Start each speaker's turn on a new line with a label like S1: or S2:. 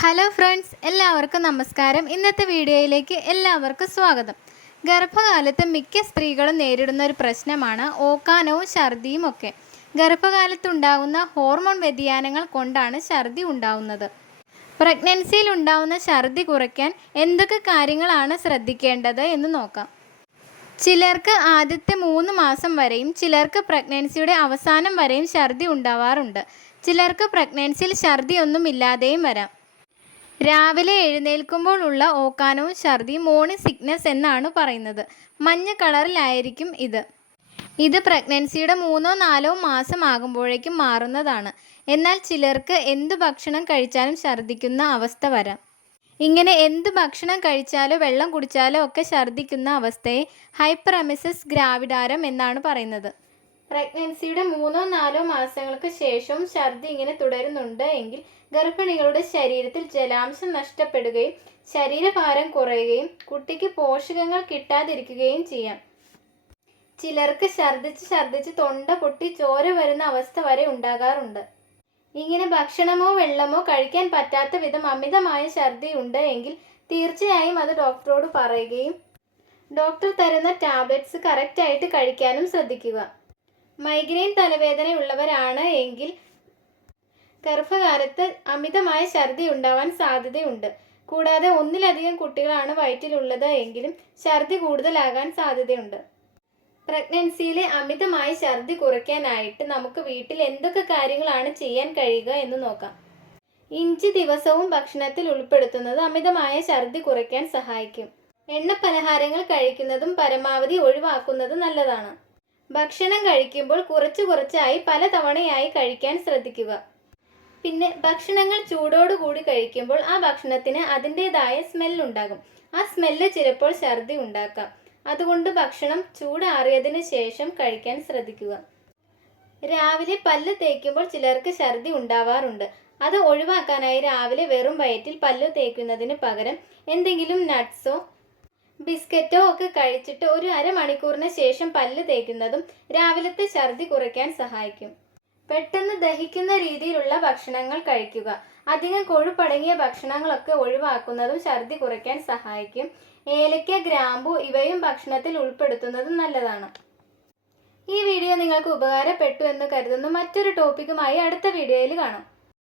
S1: Hello friends എല്ലാവർക്കും നമസ്കാരം. ഇന്നത്തെ വീഡിയോയിലേക്ക് എല്ലാവർക്കും സ്വാഗതം. ഗർഭകാലത്ത് മിക്ക സ്ത്രീകളും നേരിടുന്ന ഒരു പ്രശ്നമാണ് ഓക്കാനവും ഛർദിയും ഒക്കെ. ഗർഭകാലത്തുണ്ടാകുന്ന ഹോർമോൺ വ്യതിയാനങ്ങൾ കൊണ്ടാണ് ഛർദി ഉണ്ടാവുന്നത്. പ്രഗ്നൻസിയിൽ ഉണ്ടാവുന്ന ഛർദി കുറയ്ക്കാൻ എന്തൊക്കെ കാര്യങ്ങളാണ് ശ്രദ്ധിക്കേണ്ടത് എന്ന് നോക്കാം. ചിലർക്ക് ആദ്യത്തെ മൂന്ന് മാസം വരെയും ചിലർക്ക് പ്രഗ്നൻസിയുടെ അവസാനം വരെയും ഛർദി ഉണ്ടാവാറുണ്ട്. ചിലർക്ക് പ്രഗ്നൻസിയിൽ ഛർദിയൊന്നും ഇല്ലാതെയും വരാം. രാവിലെ എഴുന്നേൽക്കുമ്പോൾ ഉള്ള ഓക്കാനവും ഛർദി മോർണിംഗ് സിക്നസ് എന്നാണ് പറയുന്നത്. മഞ്ഞ കളറിലായിരിക്കും ഇത്. ഇത് പ്രഗ്നൻസിയുടെ മൂന്നോ നാലോ മാസം ആകുമ്പോഴേക്കും മാറുന്നതാണ്. എന്നാൽ ചിലർക്ക് എന്ത് ഭക്ഷണം കഴിച്ചാലും ഛർദിക്കുന്ന അവസ്ഥ വരാം. ഇങ്ങനെ എന്ത് ഭക്ഷണം കഴിച്ചാലോ വെള്ളം കുടിച്ചാലോ ഒക്കെ ഛർദിക്കുന്ന അവസ്ഥയെ ഹൈപ്പറമിസസ് ഗ്രാവിഡാരം എന്നാണ് പറയുന്നത്. പ്രഗ്നൻസിയുടെ മൂന്നോ നാലോ മാസങ്ങൾക്ക് ശേഷവും ഛർദി ഇങ്ങനെ തുടരുന്നുണ്ട് എങ്കിൽ ഗർഭിണികളുടെ ശരീരത്തിൽ ജലാംശം നഷ്ടപ്പെടുകയും ശരീരഭാരം കുറയുകയും കുട്ടിക്ക് പോഷകങ്ങൾ കിട്ടാതിരിക്കുകയും ചെയ്യാം. ചിലർക്ക് ഛർദിച്ച് ഛർദിച്ച് തൊണ്ട പൊട്ടി ചോര വരുന്ന അവസ്ഥ വരെ ഉണ്ടാകാറുണ്ട്. ഇങ്ങനെ ഭക്ഷണമോ വെള്ളമോ കഴിക്കാൻ പറ്റാത്ത വിധം അമിതമായ ഛർദി ഉണ്ട് എങ്കിൽ തീർച്ചയായും അത് ഡോക്ടറോട് പറയുകയും ഡോക്ടർ തരുന്ന ടാബ്ലറ്റ്സ് കറക്റ്റായിട്ട് കഴിക്കാനും ശ്രദ്ധിക്കുക. മൈഗ്രെയിൻ തലവേദനയുള്ളവരാണ് എങ്കിൽ ഗർഭകാലത്ത് അമിതമായ ഛർദി ഉണ്ടാവാൻ സാധ്യതയുണ്ട്. കൂടാതെ ഒന്നിലധികം കുട്ടികളാണ് വയറ്റിലുള്ളത് എങ്കിലും ഛർദി കൂടുതലാകാൻ സാധ്യതയുണ്ട്. പ്രഗ്നൻസിയിലെ അമിതമായ ഛർദി കുറയ്ക്കാനായിട്ട് നമുക്ക് വീട്ടിൽ എന്തൊക്കെ കാര്യങ്ങളാണ് ചെയ്യാൻ കഴിയുക എന്ന് നോക്കാം. ഇഞ്ചി ദിവസവും ഭക്ഷണത്തിൽ ഉൾപ്പെടുത്തുന്നത് അമിതമായ ഛർദി കുറയ്ക്കാൻ സഹായിക്കും. എണ്ണ പലഹാരങ്ങൾ കഴിക്കുന്നതും പരമാവധി ഒഴിവാക്കുന്നത് നല്ലതാണ്. ഭക്ഷണം കഴിക്കുമ്പോൾ കുറച്ച് കുറച്ചായി പല തവണയായി കഴിക്കാൻ ശ്രദ്ധിക്കുക. പിന്നെ ഭക്ഷണങ്ങൾ ചൂടോടുകൂടി കഴിക്കുമ്പോൾ ആ ഭക്ഷണത്തിന് അതിന്റെതായ സ്മെല്ലുണ്ടാകും ആ സ്മെല്ല് ചിലപ്പോൾ ഛർദി ഉണ്ടാക്കാം. അതുകൊണ്ട് ഭക്ഷണം ചൂടാറിയതിന് ശേഷം കഴിക്കാൻ ശ്രദ്ധിക്കുക. രാവിലെ പല്ല് തേക്കുമ്പോൾ ചിലർക്ക് ഛർദി ഉണ്ടാവാറുണ്ട്. അത് ഒഴിവാക്കാനായി രാവിലെ വെറും വയറ്റിൽ പല്ല് തേക്കുന്നതിന് പകരം എന്തെങ്കിലും നട്ട്സോ ബിസ്ക്കറ്റോ ഒക്കെ കഴിച്ചിട്ട് ഒരു അരമണിക്കൂറിന് ശേഷം പല്ല് തേക്കുന്നതും രാവിലത്തെ ഛർദി കുറയ്ക്കാൻ സഹായിക്കും. പെട്ടെന്ന് ദഹിക്കുന്ന രീതിയിലുള്ള ഭക്ഷണങ്ങൾ കഴിക്കുക. അധികം കൊഴുപ്പടങ്ങിയ ഭക്ഷണങ്ങളൊക്കെ ഒഴിവാക്കുന്നതും ഛർദി കുറയ്ക്കാൻ സഹായിക്കും. ഏലക്ക ഗ്രാമ്പു ഇവയും ഭക്ഷണത്തിൽ ഉൾപ്പെടുത്തുന്നതും നല്ലതാണ്. ഈ വീഡിയോ നിങ്ങൾക്ക് ഉപകാരപ്പെട്ടു എന്ന് കരുതുന്നു. മറ്റൊരു ടോപ്പിക്കുമായി അടുത്ത വീഡിയോയിൽ കാണാം.